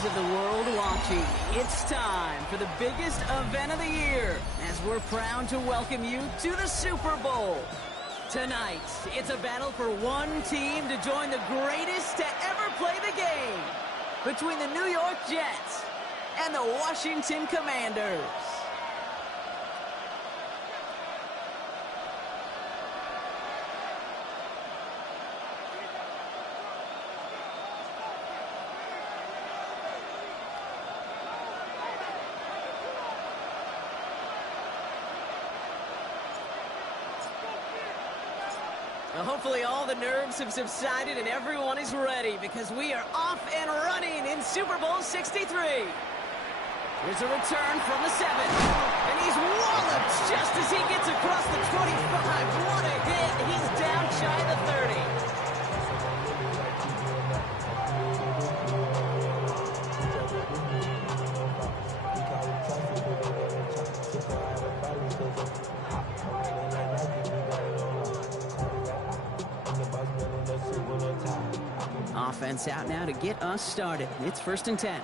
eyes of the world watching. It's time for the biggest event of the year as we're proud to welcome you to the Super Bowl. Tonight, it's a battle for one team to join the greatest to ever play the game between the New York Jets and the Washington Commanders. Well, hopefully all the nerves have subsided and everyone is ready because we are off and running in Super Bowl 63. Here's a return from the 7. And he's walloped just as he gets across the 25. What a hit. He's down shy of the 30. Offense out now to get us started. It's 1st and 10.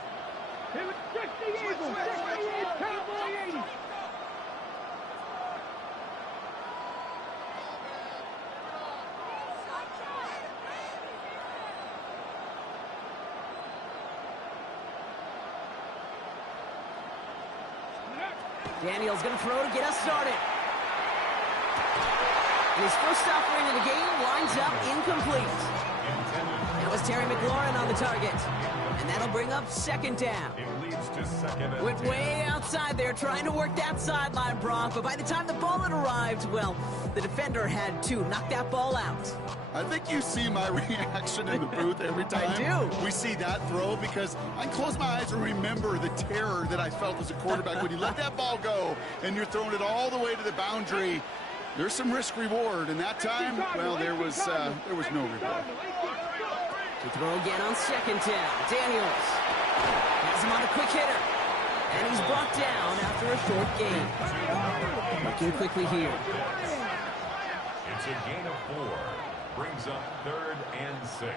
Daniel's going to throw to get us started. His first offering of the game lines up incomplete. That was Terry McLaurin on the target. And that'll bring up 2nd down. It leads to 2nd and Went 10. way outside there trying to work that sideline, Brock. But by the time the ball had arrived, well, the defender had to knock that ball out. I think you see my reaction in the booth every time I do. we see that throw because I close my eyes and remember the terror that I felt as a quarterback when you let that ball go and you're throwing it all the way to the boundary. There's some risk reward, and that time, well, there was no reward. To throw again on 2nd down. Daniels has him on a quick hitter. And he's brought down after a short gain. Looking quickly here. It's a gain of 4. Brings up 3rd and 6.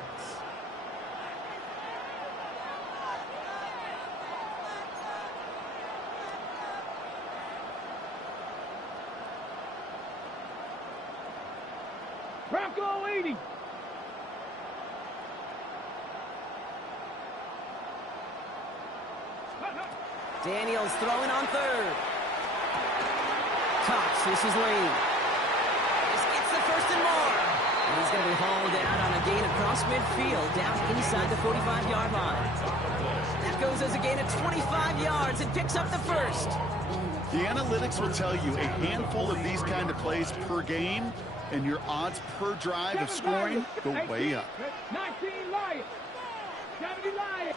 Bronco 80. Daniels throwing on 3rd. Cox, this is Lane. This gets the 1st and more. And he's going to be hauled out on a gain across midfield, down inside the 45-yard line. That goes as a gain of 25 yards and picks up the 1st. The analytics will tell you a handful of these kind of plays per game, and your odds per drive of scoring go way up. 19 Lions. 70 Lions.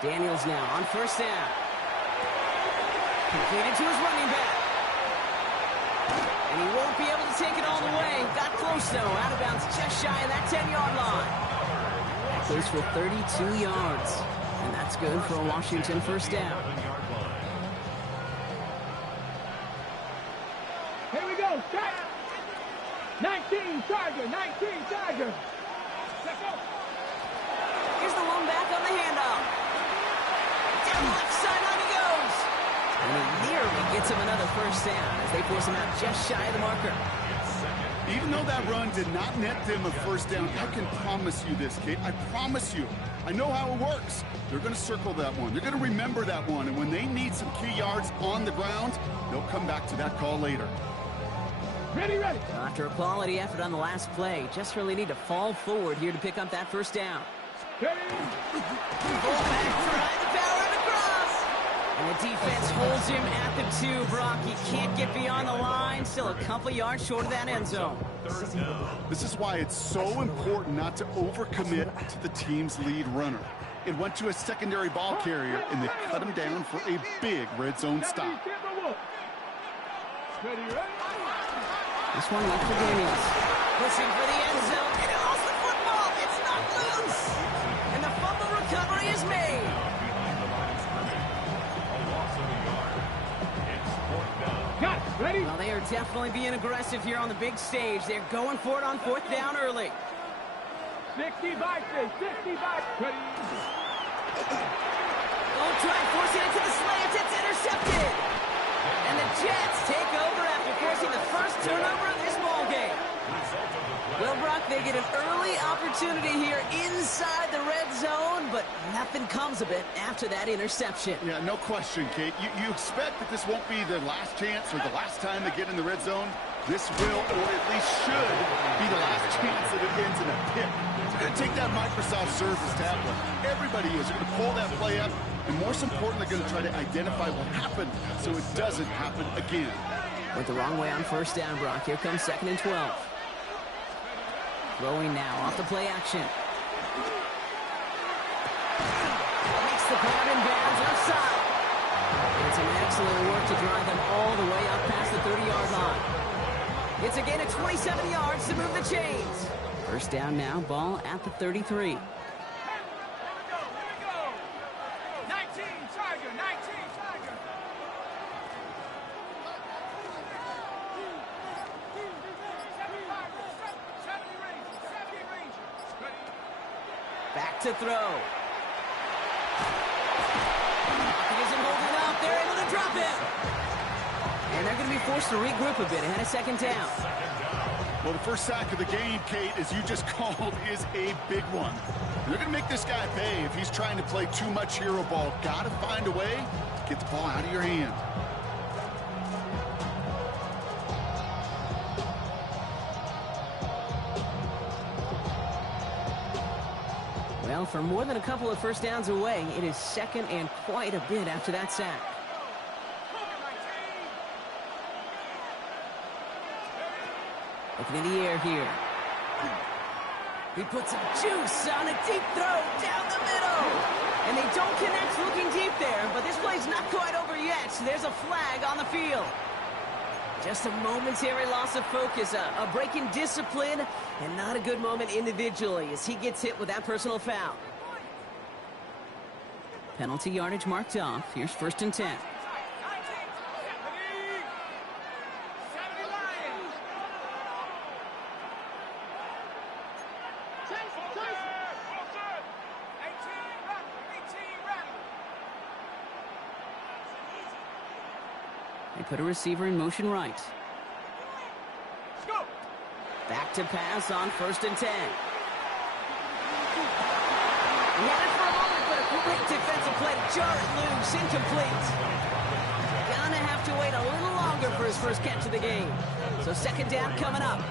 Daniels now on 1st down. Completed to his running back. And he won't be able to take it all the way. Got close, though. Out of bounds just shy of that 10-yard line. That goes for 32 yards. And that's good for a Washington 1st down. Here we go. Start. 19 Charger. 19 Charger. Let's go. Here's the one back on the handoff. Down the left sideline he goes. And he nearly gets him another 1st down as they force him out just shy of the marker. Even though that run did not net them a 1st down, I can promise you this, Kate. I promise you. I know how it works. They're going to circle that one. They're going to remember that one. And when they need some key yards on the ground, they'll come back to that call later. Ready. After a quality effort on the last play, just really need to fall forward here to pick up that 1st down. Ready. Fullback trying to power it across. And the defense holds him at the 2, Brock. He can't get beyond the line. Still a couple yards short of that end zone. This is why it's so important not to overcommit to the team's lead runner. It went to a secondary ball carrier, and they cut him down for a big red zone stop. Ready. This one left for Daniels. Pushing for the end zone. And he lost the football. It's knocked loose. And the fumble recovery is made. Got it. Ready. Well, they are definitely being aggressive here on the big stage. They're going for it on 4th down early. 65. 65. Ready. they get an early opportunity here inside the red zone, but nothing comes of it after that interception. Yeah, no question, Kate. You expect that this won't be their last chance or the last time they get in the red zone. This will, or at least should, be the last chance that it ends in a pick. They're going to take that Microsoft Surface tablet. Everybody is. They're going to pull that play up, and most important, they're going to try to identify what happened so it doesn't happen again. Went the wrong way on first down, Brock. Here comes 2nd and 12. Throwing now off the play action. Makes the grab in bounds outside. And some excellent work to drive them all the way up past the 30-yard line. It's a gain of 27 yards to move the chains. First down now, ball at the 33. 19, Tiger, 19, Tiger. Back to throw. He isn't holding up. They're able to drop him. And they're going to be forced to regroup a bit ahead of 2nd down. Well, the first sack of the game, Kate, as you just called, is a big one. And they're going to make this guy pay if he's trying to play too much hero ball. Got to find a way to get the ball out of your hand. Well, for more than a couple of first downs away, it is 2nd and quite a bit after that sack. Looking in the air here. He puts some juice on a deep throw down the middle. And they don't connect looking deep there, but this play's not quite over yet. There's a flag on the field. Just a momentary loss of focus, a break in discipline, and not a good moment individually as he gets hit with that personal foul. Penalty yardage marked off. Here's 1st and 10. They put a receiver in motion right. Back to pass on 1st and 10. He had it for a moment, but a great defensive play to jar it loose, incomplete. Gonna have to wait a little longer for his first catch of the game. So 2nd down coming up.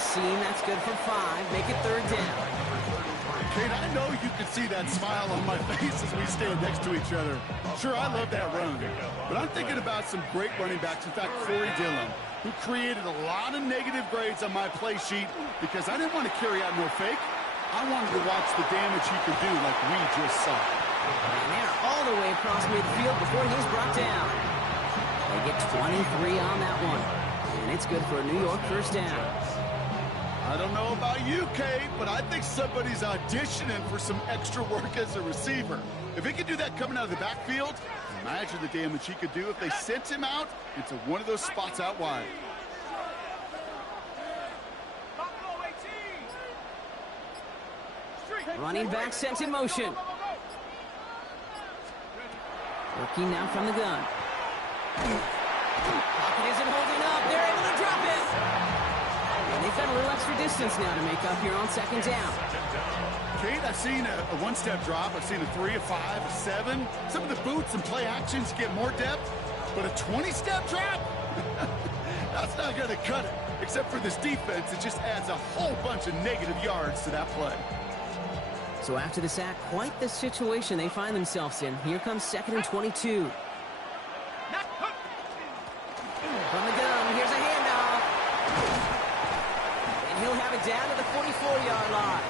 Seam, that's good for 5. Make it 3rd down. Kate, I know you can see that smile on my face as we stand next to each other. Sure, I love that run, but I'm thinking about some great running backs. In fact, Corey Dillon, who created a lot of negative grades on my play sheet because I didn't want to carry out no fake. I wanted to watch the damage he could do like we just saw. And they're all the way across midfield before he's brought down. They get 23 on that one, and it's good for a New York first down. I don't know about you, Kate, but I think somebody's auditioning for some extra work as a receiver. If he could do that coming out of the backfield, imagine the damage he could do if they sent him out into one of those spots out wide. Running back sent in motion. Working now from the gun. Pocket isn't holding up. They're able to drop it. And they've got a little extra distance now to make up here on 2nd down. Kate, I've seen a one-step drop. I've seen a 3, a 5, a 7. Some of the boots and play actions get more depth, but a 20-step drop? That's not going to cut it. Except for this defense, it just adds a whole bunch of negative yards to that play. So after the sack, quite the situation they find themselves in. Here comes 2nd and 22. From the gun, here's a handoff. And he'll have it down to the 44-yard line.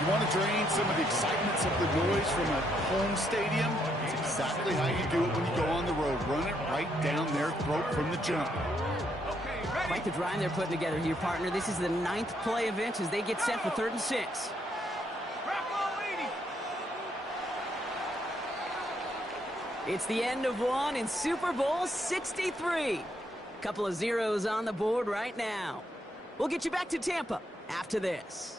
You want to drain some of the excitement, some of the noise from a home stadium? It's exactly how you do it when you go on the road. Run it right down their throat from the jump. Quite the drive they're putting together here, partner. This is the 9th play event as they get set for 3rd and 6. It's the end of one in Super Bowl 63. Couple of zeros on the board right now. We'll get you back to Tampa after this.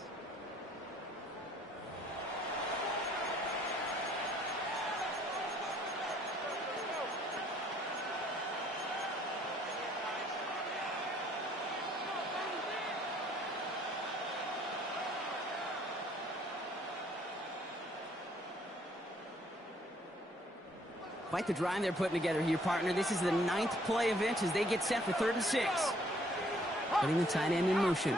Quite the drive they're putting together here, partner. This is the 9th play of inch as they get set for 3rd and 6. Putting the tight end in motion.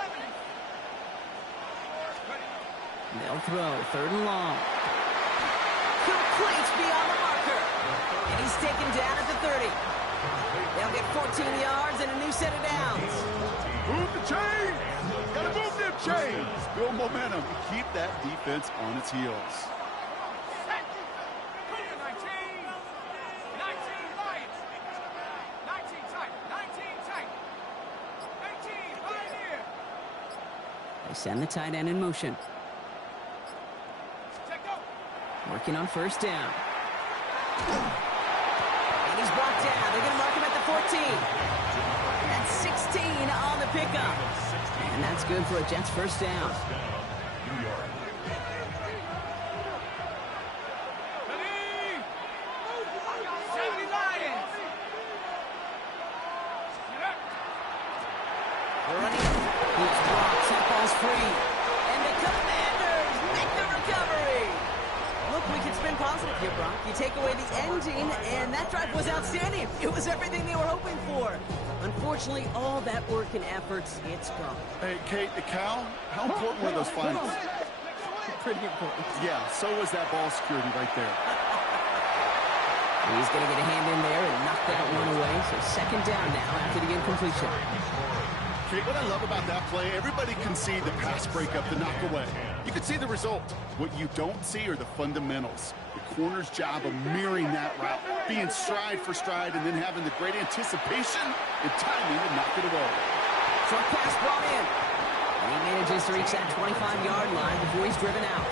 They'll throw, 3rd and long. Complete beyond the marker. And he's taken down at the 30. They'll get 14 yards and a new set of downs. Move the chains! Gotta move them chains! Build momentum. Keep that defense on its heels. They send the tight end in motion. Working on 1st down. And he's brought down. They're going to mark him at the 14. That's 16 on the pickup. And that's good for a Jets 1st down. Free. And the Commanders make the recovery. Look, we can spin positive here, Brock. You take away the ending, and that drive was outstanding. It was everything they were hoping for. Unfortunately, all that work and efforts, it's gone. Hey, Kate, Cal, how important were those finals? Pretty important. Yeah, so was that ball security right there. He's going to get a hand in there and knock that one away. So 2nd down now after the incompletion. What I love about that play, everybody can see the pass breakup, the knock away. You can see the result. What you don't see are the fundamentals. The corner's job of mirroring that route, being stride for stride, and then having the great anticipation and timing to knock it away. Short pass brought in. And he manages to reach that 25-yard line before he's driven out.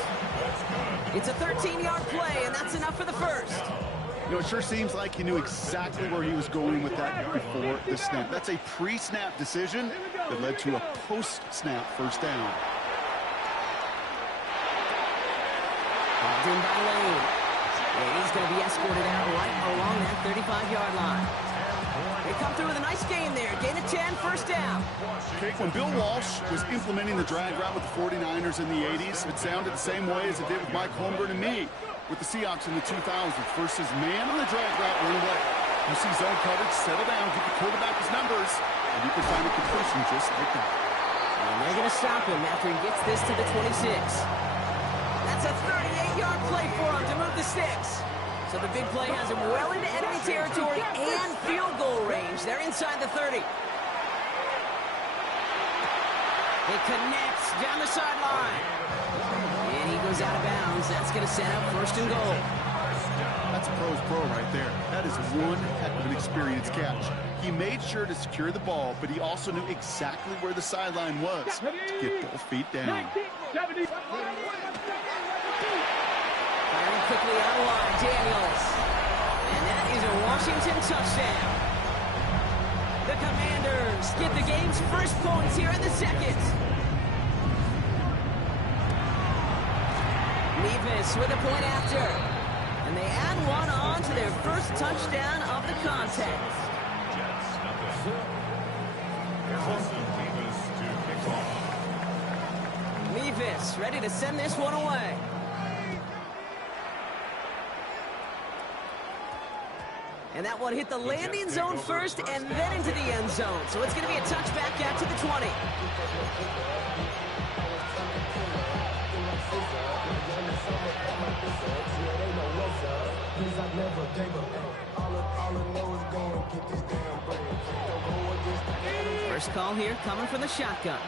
It's a 13-yard play, and that's enough for the 1st. You know, it sure seems like he knew exactly where he was going with that before the snap. That's a pre-snap decision that led to a post-snap 1st down. Called in by Lane. And he's going to be escorted out right along that 35-yard line. They come through with a nice gain there. Gain of 10, 1st down. Okay, when Bill Walsh was implementing the drag route with the 49ers in the 80s, it sounded the same way as it did with Mike Holmgren and me with the Seahawks in the 2000s versus man on the drag route, run away. You see zone coverage, settle down, get the quarterback his numbers, and you can find a completion just like that. And they're going to stop him after he gets this to the 26. That's a 38-yard play for him to move the sticks. So the big play has him well into enemy territory and field goal range. They're inside the 30. It connects down the sideline. And he goes out of bounds. That's going to set up 1st and goal. That's a pro's pro right there. That is one heck of an experienced catch. He made sure to secure the ball, but he also knew exactly where the sideline was to get both feet down. Firing quickly out of line, Daniels. And that is a Washington touchdown. The Commanders get the game's 1st points here in the 2nd. Mevis with a point after. And they add one on to their 1st touchdown of the contest. Mevis ready to send this one away. And that one hit the landing zone first and then into the end zone. So it's going to be a touchback out to the 20. First call here coming from the shotgun.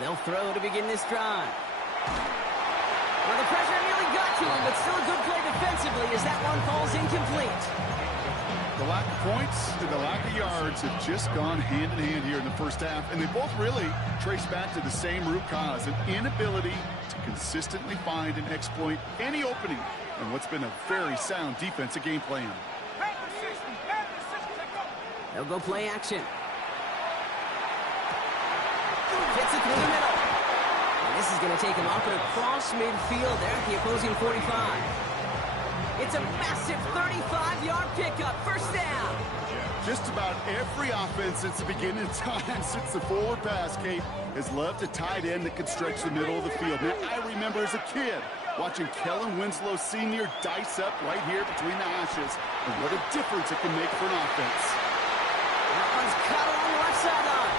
They'll throw to begin this drive. Well, the pressure nearly got to him, but still a good play defensively as that one falls incomplete. The lack of points and the lack of yards have just gone hand in hand here in the 1st half, and they both really trace back to the same root cause, an inability to consistently find and exploit any opening in what's been a very sound defensive game plan. They'll go play action. Fits it through the middle. And this is going to take him up and across midfield there at the opposing 45. It's a massive 35-yard pickup. First down. Just about every offense since the beginning of time, since the forward pass, Kate, has loved a tight end that can stretch the middle of the field. Man, I remember as a kid watching Kellen Winslow Sr. dice up right here between the hashes. And what a difference it can make for an offense. That one's cut along the left sideline.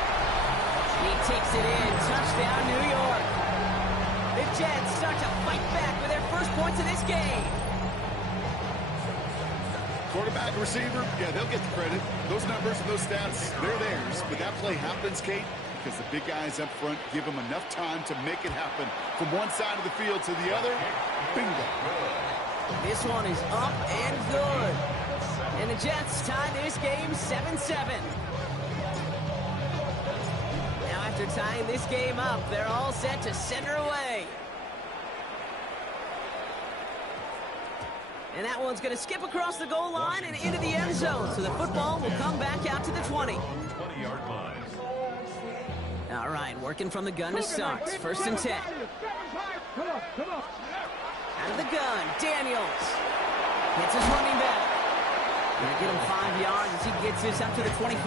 He takes it in. Touchdown, New York. The Jets start to fight back with their first points of this game. Quarterback, receiver, yeah, they'll get the credit. Those numbers and those stats, they're theirs. But that play happens, Kate, because the big guys up front give them enough time to make it happen. From one side of the field to the other, bingo. This one is up and good. And the Jets tie this game 7-7. Now after tying this game up, they're all set to send her away. And that one's going to skip across the goal line and into the end zone. So the football will come back out to the 20. 20-yard line. All right, working from the gun to start. First and 10. Come on. Out of the gun, Daniels. Hits his running back. Going to get him 5 yards as he gets this up to the 25.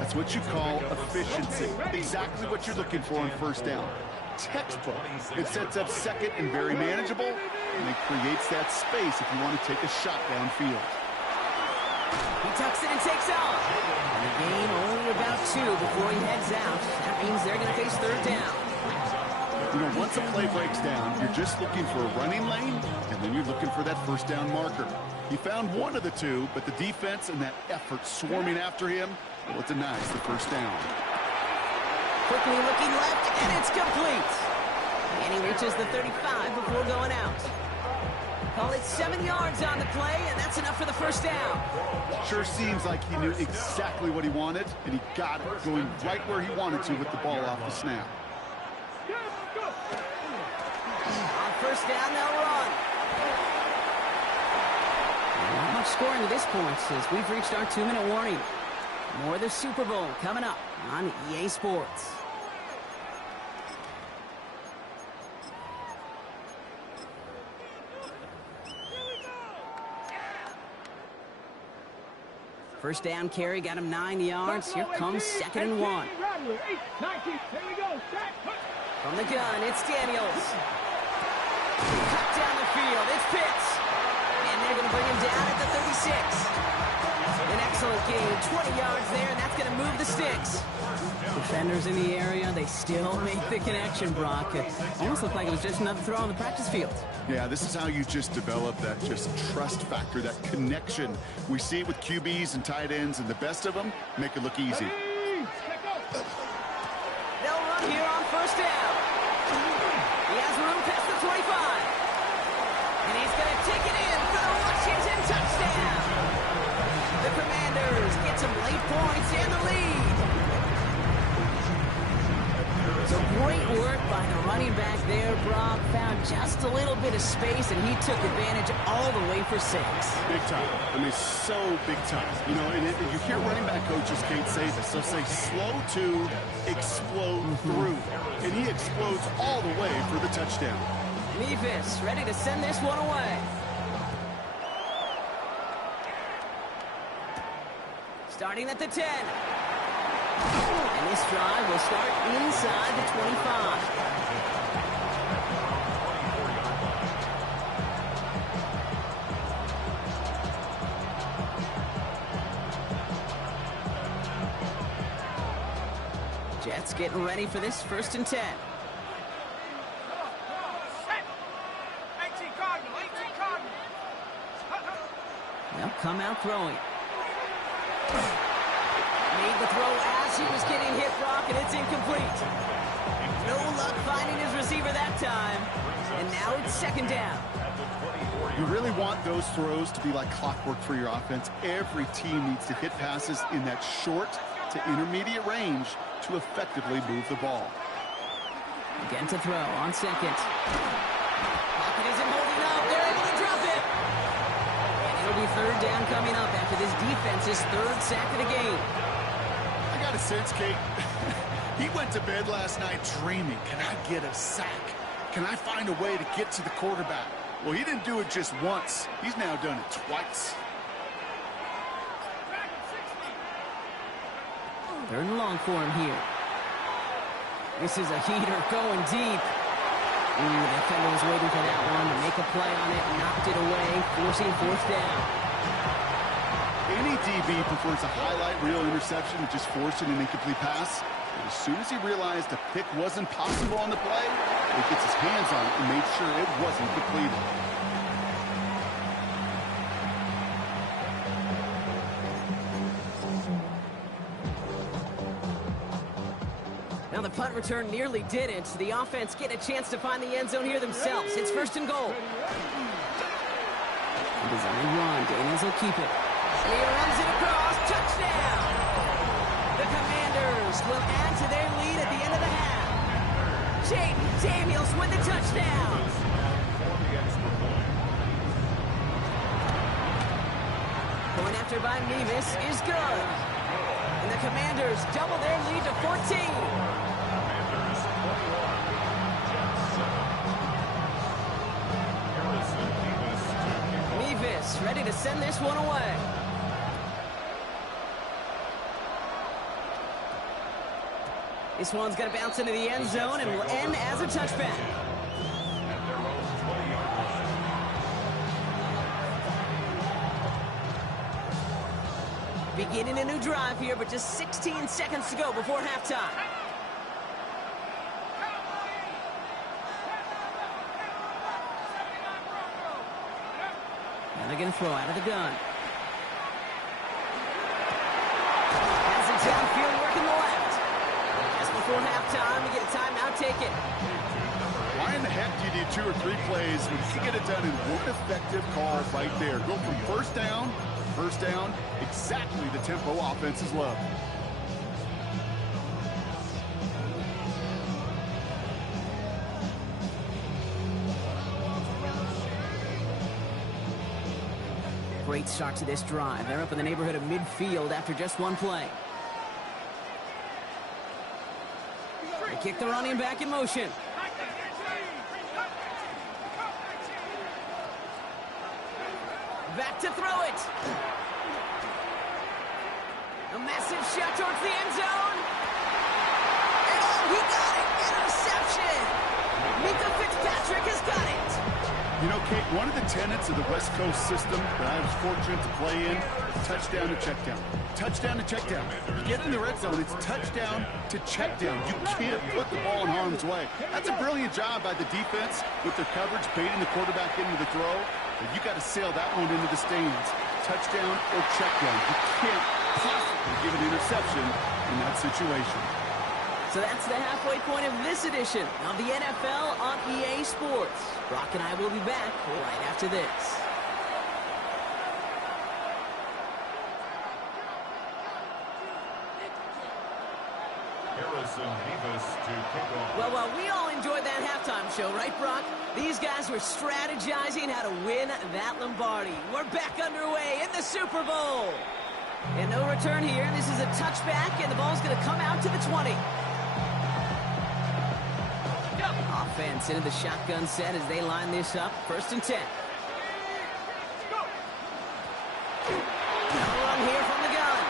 That's what you call efficiency. Exactly what you're looking for on first down. Textbook. It sets up second and very manageable, and it creates that space if you want to take a shot downfield. He tucks it and takes off. And the gain only about 2 before he heads out. That means they're going to face third down. You know, once a play breaks down, you're just looking for a running lane, and then you're looking for that first down marker. He found one of the two, but the defense and that effort swarming after him, well, it denies the first down. Quickly looking left, and it's complete. And he reaches the 35 before going out. Call it 7 yards on the play, and that's enough for the first down. Sure seems like he knew exactly what he wanted, and he got it, going right where he wanted to with the ball off the snap. On first down, they'll run. Not much scoring to this point as we've reached our 2-minute warning. More of the Super Bowl coming up on EA Sports. First down carry got him 9 yards. Here comes 2nd and 1. From the gun, it's Daniels. Cut down the field, it's Pitts. And they're going to bring him down at the 36. An excellent game, 20 yards there, and that's going to move the sticks. Defenders in the area, they still make the connection, Brock. It almost looked like it was just another throw on the practice field. Yeah, this is how you just develop that just trust factor, that connection. We see it with QBs and tight ends, and the best of them make it look easy. They'll run here on first down. He has room past the 25. And he's going to take it in for the Washington touchdown. The Commanders get some late points and the lead. So great work by the running back there, Brock. Found just a little bit of space, and he took advantage all the way for 6. Big time. I mean, so big time. You know, and you hear running back coaches, Kate, say this. They'll say slow to explode through. And he explodes all the way for the touchdown. Nevis ready to send this one away. Starting at the 10. And this drive will start inside the 25. Jets getting ready for this 1st and 10. They'll come out throwing. Made the throw as he was getting hit, Brock, and it's incomplete. No luck finding his receiver that time. And now it's 2nd down. You really want those throws to be like clockwork for your offense. Every team needs to hit passes in that short to intermediate range to effectively move the ball. Again to throw on 2nd. Pocket isn't holding up. They're able to drop it. And It'll be third down coming up after this defense's third sack of the game. I got a sense, Kate. He went to bed last night dreaming, can I get a sack? Can I find a way to get to the quarterback? Well, he didn't do it just once. He's now done it twice. Third and long for him here. This is a heater going deep. The defender was waiting for that one to make a play on it, knocked it away, forcing fourth down. Any DB prefers a highlight reel interception to just forcing an incomplete pass. But as soon as he realized a pick wasn't possible on the play, he gets his hands on it and made sure it wasn't completed. Now the punt return nearly didn't. The offense getting a chance to find the end zone here themselves. It's first and goal. Design run. Daniels will keep it. He runs it across. Touchdown! The Commanders will add to their lead at the end of the half. Jaden Daniels with the touchdown. Point after by Mevis is good. And the Commanders double their lead to 14. Mevis ready to send this one away. This one's going to bounce into the end zone and will end as a touchback. Beginning a new drive here, but just 16 seconds to go before halftime. Now they're going to throw out of the gun. Has it downfield working the left. Just before halftime, we get a timeout taken. Why in the heck do you do 2 or 3 plays when you can get it done in one effective call right there? Go from first down, exactly the tempo offenses love. Great start to this drive. They're up in the neighborhood of midfield after just one play. They kick the running back in motion. Back to throw it. A massive shot towards the end zone. And oh, he got it. Interception. Mika Fitzpatrick has got it. You know, Kate, one of the tenets of the West Coast system that I was fortunate to play in, touchdown to check down. Touchdown to check down. You get in the red zone, it's touchdown to check down. You can't put the ball in harm's way. That's a brilliant job by the defense with their coverage, baiting the quarterback into the throw. But you got to sail that one into the stands. Touchdown or check down. You can't possibly give an interception in that situation. So that's the halfway point of this edition of the NFL on EA Sports. Brock and I will be back right after this. Well, while we all enjoyed that halftime show, right, Brock? These guys were strategizing how to win that Lombardi. We're back underway in the Super Bowl. And no return here. This is a touchback, and the ball's going to come out to the 20. Offense into the shotgun set as they line this up. First and 10. Now run here from the gun.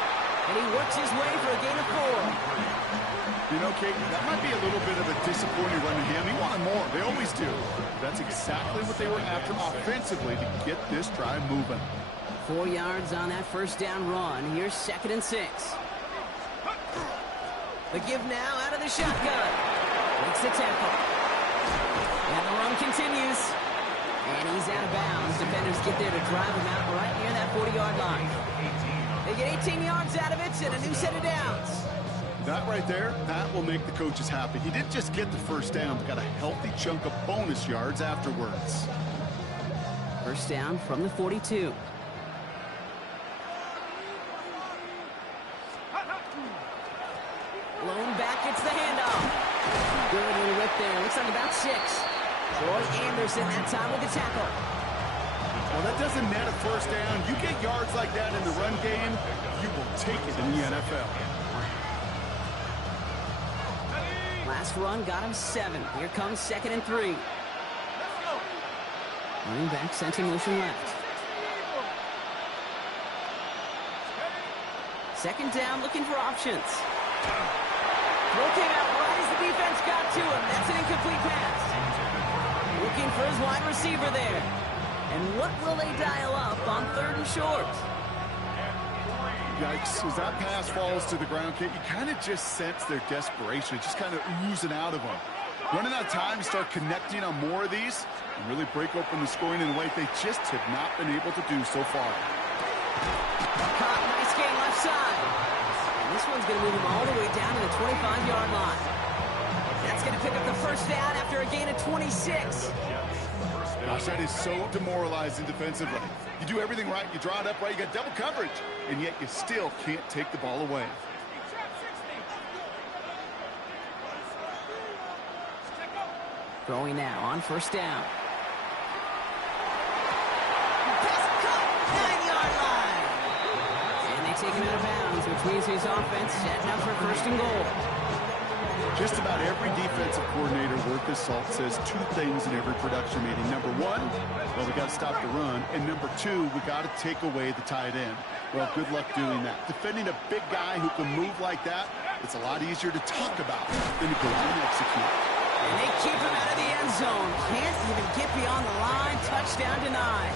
And he works his way for a gain of 4. You know, Kate, that might be a little bit of a disappointing run to him. He wanted more. They always do. That's exactly what they were after offensively to get this drive moving. 4 yards on that first down run. Here's 2nd and 6. The give now out of the shotgun. Makes the tackle. And the run continues. And he's out of bounds. Defenders get there to drive him out right near that 40-yard line. They get 18 yards out of it and a new set of downs. That right there, that will make the coaches happy. He didn't just get the first down, but got a healthy chunk of bonus yards afterwards. First down from the 42. Blown back, it's the handoff. Good little whip there. Looks like about 6. Troy Anderson that time with the tackle. Well, that doesn't net a first down. You get yards like that in the run game, you will take it in the NFL. Last run got him 7. Here comes 2nd and 3. Running back sent in motion left. 2nd down, looking for options. Throw came out right as the defense got to him. That's an incomplete pass. Looking for his wide receiver there. And what will they dial up on 3rd and short? Yikes, as that pass falls to the ground, Kate, you kind of just sense their desperation, just kind of oozing out of them. Running out of time to start connecting on more of these and really break open the scoring in a way they just have not been able to do so far. Caught, nice gain left side. And this one's going to move him all the way down to the 25-yard line. That's going to pick up the first down after a gain of 26. Gosh, that is so demoralizing defensively. You do everything right, you draw it up right, you got double coverage, and yet you still can't take the ball away. Throwing now on 1st down. Pass caught, 9-yard line. And they take him out of bounds, which means his offense setting up for 1st and goal. Just about every defensive coordinator worth his salt says 2 things in every production meeting. Number 1, well, we got to stop the run. And number 2, we got to take away the tight end. Well, good luck doing that. Defending a big guy who can move like that, it's a lot easier to talk about than to go out and execute. And they keep him out of the end zone. Can't even get beyond the line. Touchdown denied.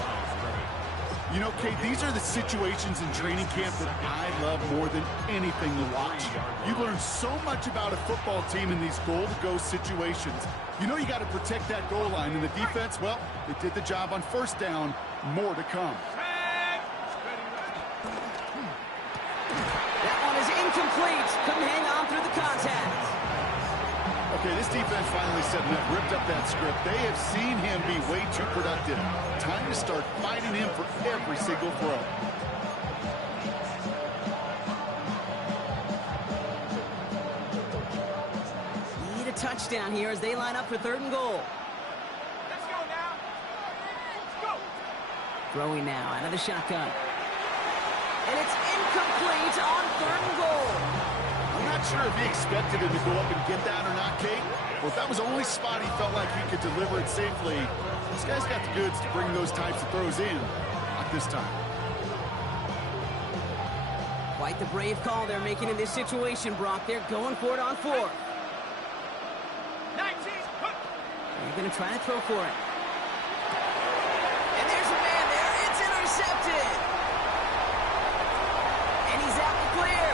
You know, Kate, these are the situations in training camp that I love more than anything to watch. You learn so much about a football team in these goal-to-go situations. You know you got to protect that goal line, and the defense, well, they did the job on 1st down. More to come. That one is incomplete. Couldn't hang on through the contact. Okay, this defense finally setting up, ripped up that script. They have seen him be way too productive. Time to start fighting him for every single throw. Need a touchdown here as they line up for 3rd and goal. Let's go now. Let's go. Throwing now out of the shotgun. And it's incomplete on 3rd and goal. I'm not sure if he expected him to go up and get that or not, Kate. Well, if that was the only spot he felt like he could deliver it safely, this guy's got the goods to bring those types of throws in. Not this time. Quite the brave call they're making in this situation, Brock. They're going for it on 4th. 19. They're going to try to throw for it. And there's a man there. It's intercepted. And he's out the clear.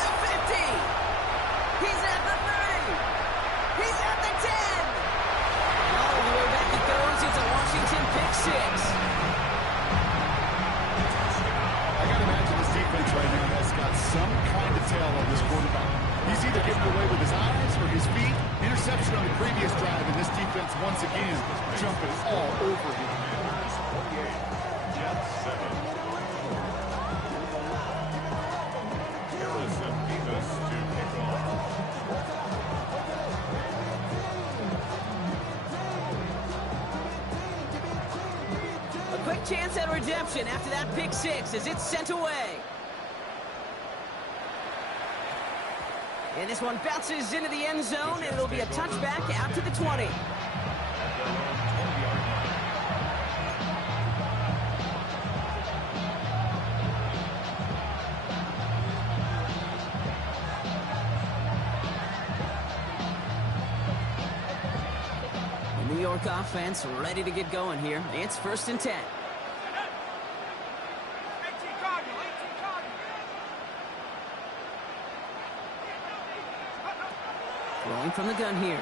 The 50. He's at the 30. He's at the 10. And all the way back it goes. It's a Washington pick-6. I got to imagine this defense right now has got some kind of tail on this quarterback. He's either getting away with his eyes or his feet. Interception on the previous drive, and this defense once again jumping all over him. 28, Jets 7. Harrison Beavis to kick off. A quick chance at redemption after that pick-6 as it's sent away. And this one bounces into the end zone, and it'll be a touchback out to the 20. The New York offense ready to get going here. It's 1st and 10. 18 Cardinal. 18 Cardinal. Throwing from the gun here.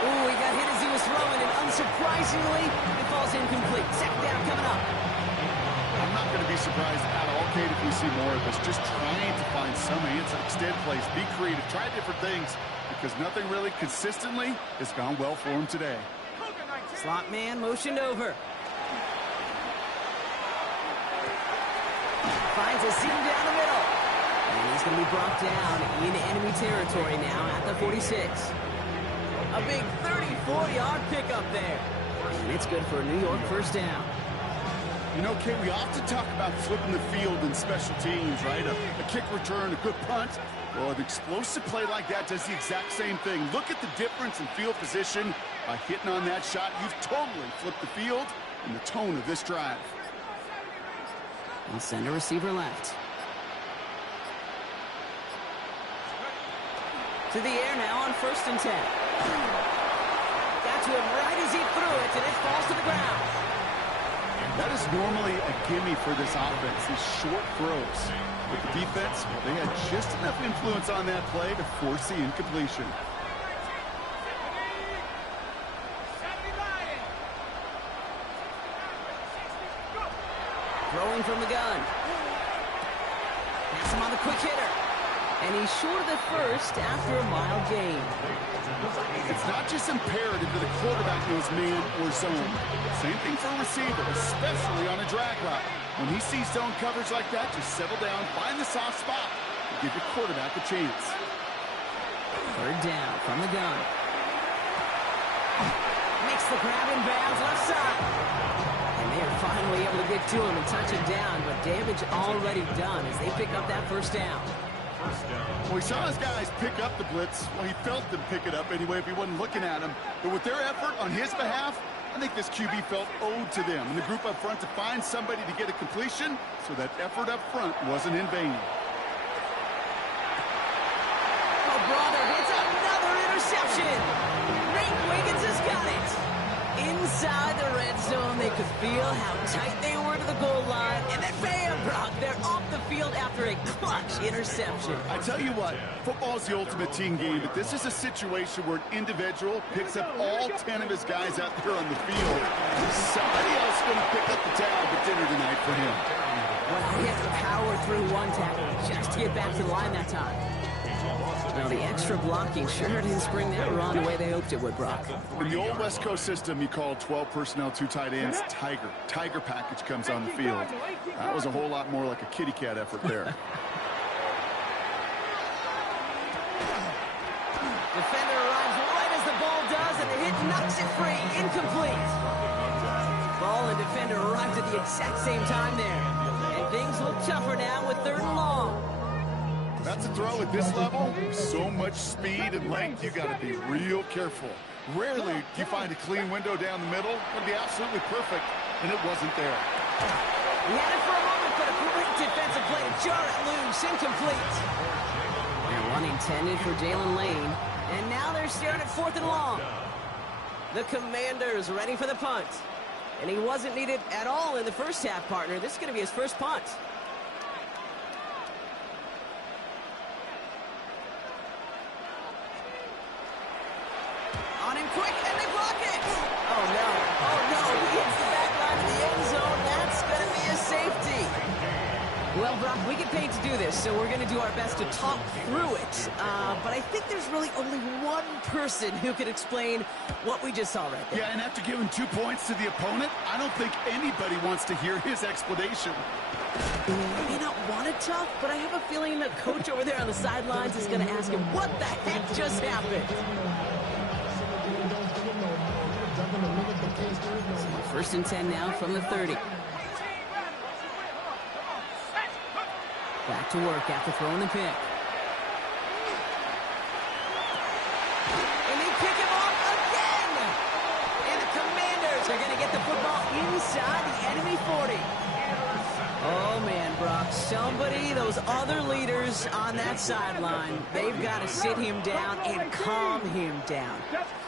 Ooh, he got hit as he was throwing, and unsurprisingly, it falls incomplete. 2nd down coming up. I'm not going to be surprised at all, Kate, if we see more of this. Just trying to find some answer, extend plays, be creative, try different things, because nothing really consistently has gone well for him today. Slot man motioned over. Finds a seam down the middle. And he's going to be brought down in enemy territory now at the 46. A big 34-yard pickup there. And it's good for a New York first down. You know, Kate, we often talk about flipping the field in special teams, right? A kick return, a good punt. Well, an explosive play like that does the exact same thing. Look at the difference in field position. By hitting on that shot, you've totally flipped the field and the tone of this drive. We'll send a receiver left. To the air now on 1st and 10. Got to him right as he threw it, and it falls to the ground. That is normally a gimme for this offense, these short throws. With the defense, well, they had just enough influence on that play to force the incompletion. Throwing from the gun. Pass him on the quick hitter. And he's short of the first after a mild gain. It's not just imperative that a quarterback knows man or zone. Same thing for a receiver, especially on a drag route. When he sees zone coverage like that, just settle down, find the soft spot, and give your quarterback a chance. 3rd down from the gun. Makes the grab in bounds left side. And they are finally able to get to him and touch him down, but damage already done as they pick up that first down. Well, he saw his guys pick up the blitz. Well, he felt them pick it up anyway if he wasn't looking at him. But with their effort on his behalf, I think this QB felt owed to them and the group up front to find somebody to get a completion, so that effort up front wasn't in vain. Oh, brother, it's another interception. Nate Wiggins has got it. Inside the red zone, they could feel how tight they were to the goal line. And then bam, Brock, they're off the field after a clutch interception. I tell you what, football is the ultimate team game, but this is a situation where an individual picks up all 10 of his guys out there on the field. Somebody else is going to pick up the tab at dinner tonight for him. Well, he has to power through one tackle just to get back to the line that time. Now, the extra blocking sure didn't spring that run the way they hoped it would, Brock. In the old West Coast system, you called 12 personnel, 2 tight ends, Tiger. Tiger package comes on the field. That was a whole lot more like a kitty cat effort there. Defender arrives right as the ball does, and the hit knocks it free. Incomplete. Ball and defender arrived at the exact same time there. And things look tougher now with 3rd and long. That's a throw at this level. So much speed and length, you got to be real careful. Rarely do you find a clean window down the middle. It would be absolutely perfect, and it wasn't there. He had it for a moment, but a great defensive play to jar it loose. Incomplete. And one intended for Jalen Lane. And now they're staring at 4th and long. The Commanders ready for the punt. And he wasn't needed at all in the first half, partner. This is going to be his first punt. On him quick, and they block it. Oh, no. Oh, no. He hits the back line of the end zone. That's going to be a safety. Well, Brock, we get paid to do this, so we're going to do our best to talk through it. But I think there's really only one person who can explain what we just saw right there. Yeah, and after giving 2 points to the opponent, I don't think anybody wants to hear his explanation. He may not want to talk, but I have a feeling the coach over there on the sidelines is going to ask him, what the heck just happened? So 1st and 10 now from the 30. Back to work after throwing the pick. And they pick him off again! And the Commanders are going to get the football inside the enemy 40. Oh, man, Brock. Somebody, those other leaders on that sideline, they've got to sit him down and calm him down.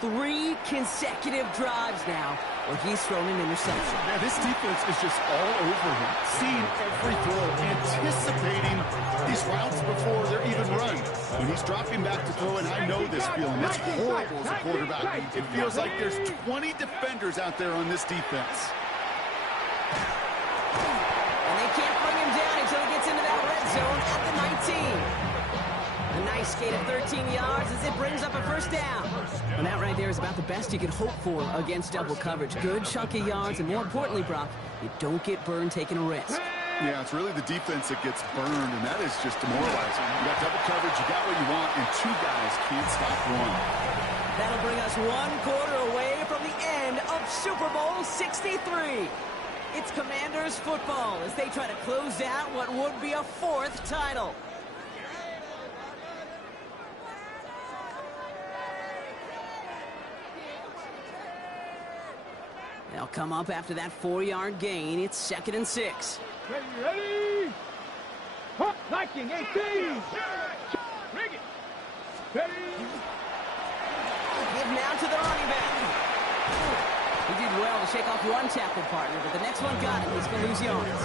3 consecutive drives now where he's thrown an interception. Yeah, this defense is just all over him, seeing every throw, anticipating these routes before they're even run. When he's dropping back to throw, and I know this feeling, it's horrible as a quarterback. It feels like there's 20 defenders out there on this defense. And they can't bring him down until he gets into that red zone at the 19. A nice gain of 13 yards as it brings up a first down. And that right there is about the best you could hope for against double coverage. Good chunk of yards, and more importantly, Brock, you don't get burned taking a risk. Yeah, it's really the defense that gets burned, and that is just demoralizing. You got double coverage, you got what you want, and 2 guys can't stop one. That'll bring us 1 quarter away from the end of Super Bowl 63. It's Commanders football as they try to close out what would be a 4th title. They'll come up after that 4-yard gain. It's 2nd and 6. Ready? Hook, 19, 18. Rig it. Ready? Give now to the running back. He did well to shake off one tackle partner, but the next one got him. He's going to lose yards.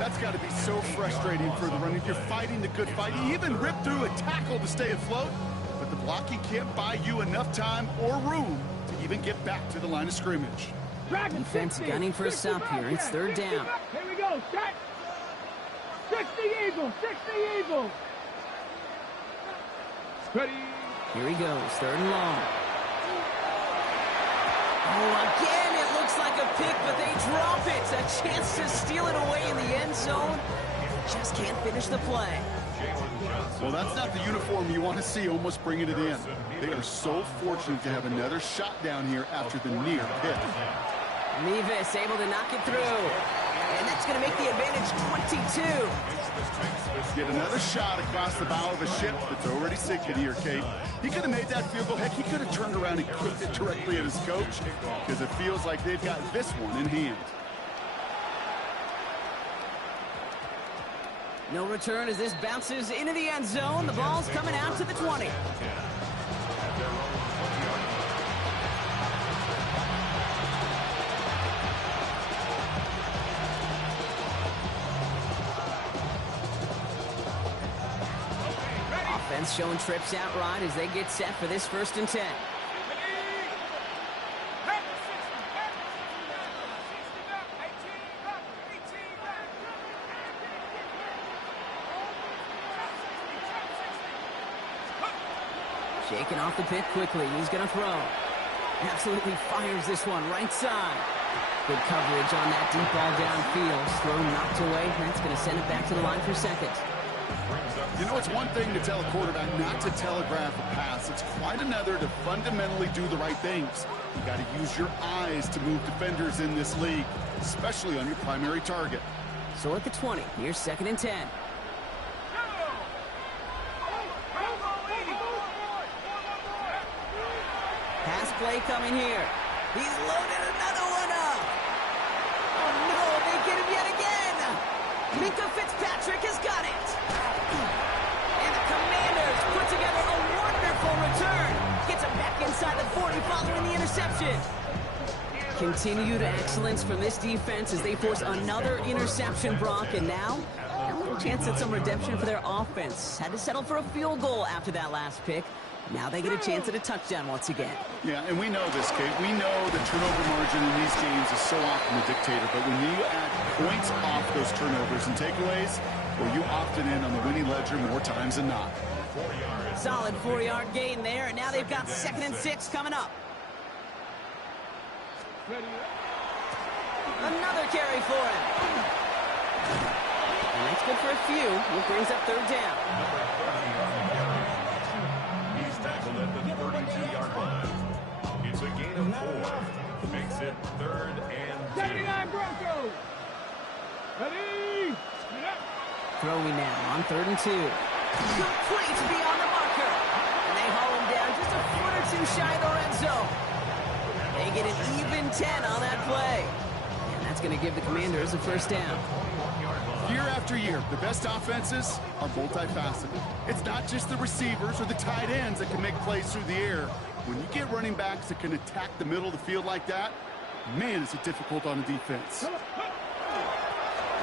That's got to be so frustrating for the running. You're fighting the good fight. You even ripped through a tackle to stay afloat, but the blocking can't buy you enough time or room to even get back to the line of scrimmage. Defense gunning for a stop here. It's 3rd down. Here we go. Set. 60 Eagles. 60 Eagles. Ready. Here he goes. 3rd and long. Oh, again, it looks like a pick, but they drop it. A chance to steal it away in the end zone. Just can't finish the play. Well, that's not the uniform you want to see almost bringing it in. They are so fortunate to have another shot down here after the near pick. Nevis able to knock it through. And that's going to make the advantage 22. Get another shot across the bow of a ship that's already sinking here, Kate. He could have made that field goal. Heck, he could have turned around and kicked it directly at his coach because it feels like they've got this one in hand. No return as this bounces into the end zone. The ball's coming out to the 20. Offense showing trips out right as they get set for this 1st and 10. Shaking off the pick quickly. He's going to throw. Absolutely fires this one right side. Good coverage on that deep ball downfield. Throw knocked away. That's going to send it back to the line for 2nd. You know, it's one thing to tell a quarterback not to telegraph a pass. It's quite another to fundamentally do the right things. You got to use your eyes to move defenders in this league, especially on your primary target. So at the 20, here's 2nd and 10. Pass play coming here. He's loaded another one up. Oh, no, they get him yet again. Minka Fitzpatrick has got it. And the Commanders put together a wonderful return. Gets him back inside the 40 following the interception. Continued excellence from this defense as they force another interception, Brock. And now a little chance at some redemption for their offense. Had to settle for a field goal after that last pick. Now they get a chance at a touchdown once again. Yeah, and we know this, Kate. We know the turnover margin in these games is so often a dictator, but when you add points off those turnovers and takeaways, well, you opted in on the winning ledger more times than not. Solid 4-yard gain there, and now they've got 2nd and 6 coming up. Another carry for him. And that's good for a few. It brings up 3rd down. Tackled at the 32-yard line. It's a gain of 4. Makes it 3rd and 2. 79 Broncos. Ready? Throwing now on 3rd and 2. Complete beyond the marker. And they haul him down just a foot or two shy of the red zone. They get an even 10 on that play. And that's going to give the Commanders a 1st down. Year after year, the best offenses are multifaceted. It's not just the receivers or the tight ends that can make plays through the air. When you get running backs that can attack the middle of the field like that, man, is it difficult on the defense. There's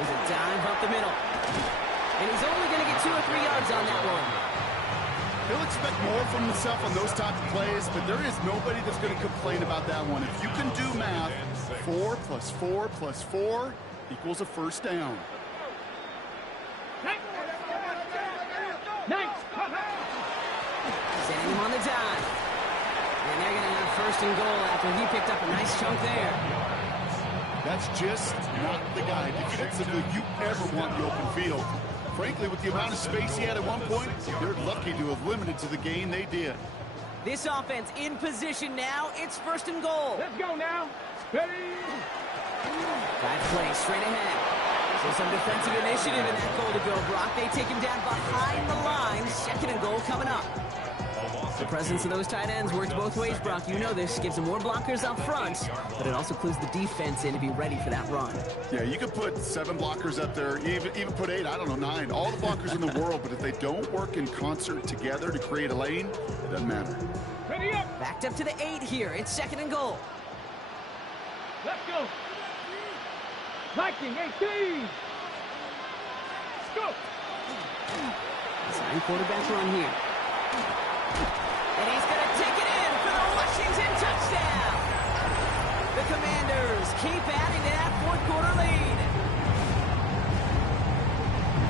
a dive up the middle. And he's only going to get 2 or 3 yards on that one. He'll expect more from himself on those type of plays, but there is nobody that's going to complain about that one. If you can do math, 4 plus 4 plus 4 equals a 1st down. Sending him on the dive. And they're going to have 1st and goal after he picked up a nice chunk there. That's just not the guy defensively you ever want in the open field. Frankly, with the amount of space he had at one point, they're lucky to have limited to the gain they did. This offense in position now. It's 1st and goal. Let's go now. Ready? That play straight ahead. So some defensive initiative in that goal to go, Brock. They take him down behind the line. 2nd and goal coming up. The presence of those tight ends works both ways, Brock. You know this. Gives them more blockers up front, but it also clues the defense in to be ready for that run. Yeah, you could put 7 blockers up there, even put 8, I don't know, 9. All the blockers in the world, but if they don't work in concert together to create a lane, it doesn't matter. Ready up. Backed up to the 8 here. It's 2nd and goal. Let's go. 19, 18. Let's go. Sign quarterback run here. And he's going to take it in for the Washington touchdown. The Commanders keep adding to that 4th quarter lead.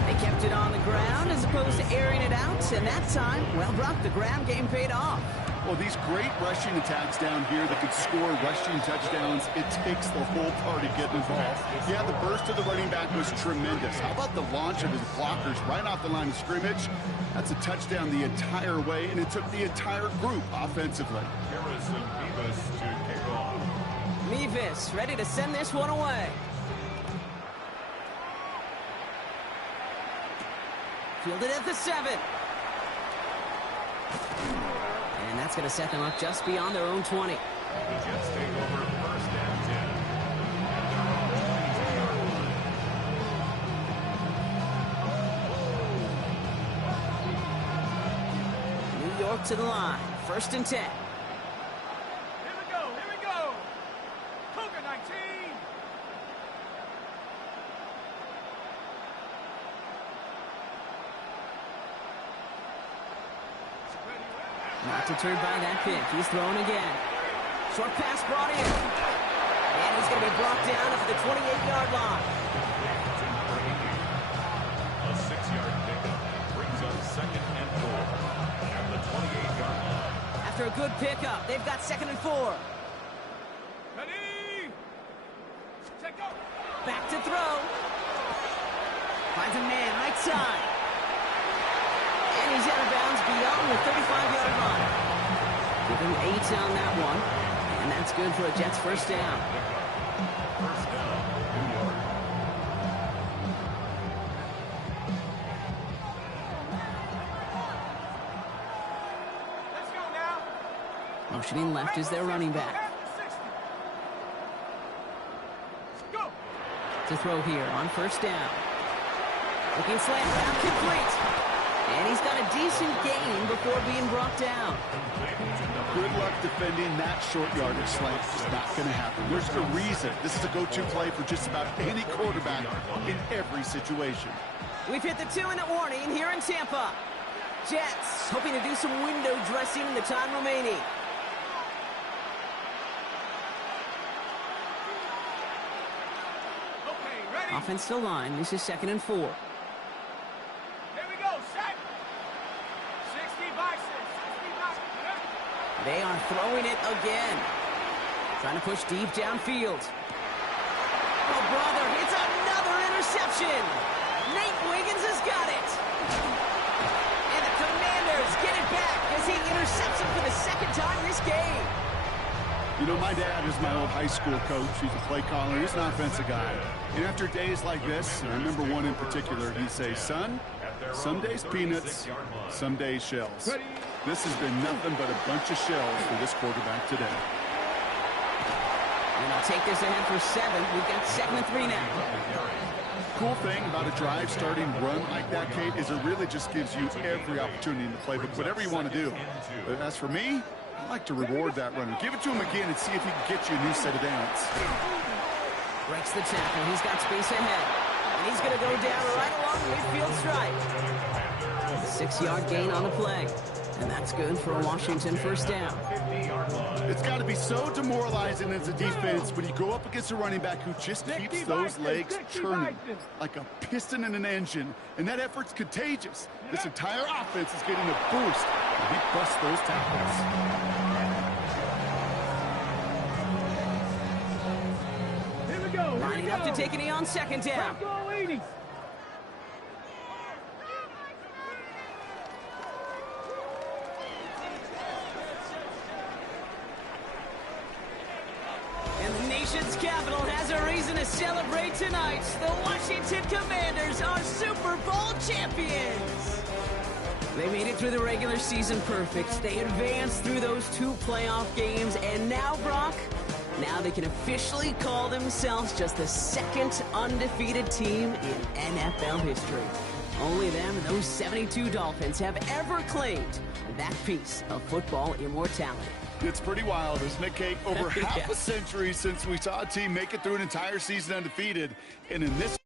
They kept it on the ground as opposed to airing it out. And that time, well, Brock, the ground game paid off. Well, these great rushing attacks down here that could score rushing touchdowns, it takes the whole party getting involved. Yeah, the burst of the running back was tremendous. How about the launch of his blockers right off the line of scrimmage? That's a touchdown the entire way, and it took the entire group offensively. Harrison Beavis to kick off. Mevis ready to send this one away. Fielded at the 7. And that's going to set them up just beyond their own 20. The Jets take over 1st and 10. New York to the line. 1st and 10. Here we go. Here we go. Cougar 19. Not deterred by that pick. He's throwing again. Short pass brought in. And he's going to be brought down at the 28-yard line. A 6-yard pickup brings up 2nd and 4 at the 28-yard line. After a good pickup, they've got 2nd and 4. Ready? Check out. Back to throw. Finds a man right side. And he's out of bounds beyond the 35-yard line. Give him 8 on that one. And that's good for a Jets 1st down. 1st down, New York. Let's go now. Motioning left is their running back. Go. To throw here on 1st down. Looking slant route complete. And he's got a decent gain before being brought down. Good luck defending that short yardage slant. It's not going to happen. There's a reason. This is a go-to play for just about any quarterback in every situation. We've hit the 2-minute warning here in Tampa. Jets hoping to do some window dressing in the time remaining. Okay, ready? Offensive line. This is 2nd and 4. Here we go. Set. 60 by 6. 60 by 6. They are throwing it again. Trying to push deep downfield. Oh, brother, it's another interception. Nate Wiggins has got it. And the Commanders get it back as he intercepts him for the 2nd time this game. You know, my dad is my old high school coach. He's a play caller. He's an offensive guy. And after days like this, and I remember one in particular, he'd say, son, some days peanuts, some days shells. This has been nothing but a bunch of shells for this quarterback today. And I'll take this ahead for 7. We've got 2nd and 3 now. Cool thing about a drive starting run like that, Kate, is it really just gives you every opportunity in the playbook, whatever you want to do. But as for me, I like to reward that runner. Give it to him again and see if he can get you a new set of downs. Breaks the tackle. He's got space ahead. And he's going to go down right along the midfield stripe. 6-yard gain on the play. And that's good for a Washington 1st down. It's got to be so demoralizing as a defense when you go up against a running back who just keeps those legs turning like a piston in an engine. And that effort's contagious. This entire offense is getting a boost when he busts those tackles. Lining up to take it on 2nd down. nation's capital has a reason to celebrate tonight. The Washington Commanders are Super Bowl champions. They made it through the regular season perfect. They advanced through those 2 playoff games, and now, Brock, now they can officially call themselves just the 2nd undefeated team in NFL history. Only them and those 72 Dolphins have ever claimed that piece of football immortality. It's pretty wild, isn't it, Kate? Over half a century since we saw a team make it through an entire season undefeated, and in this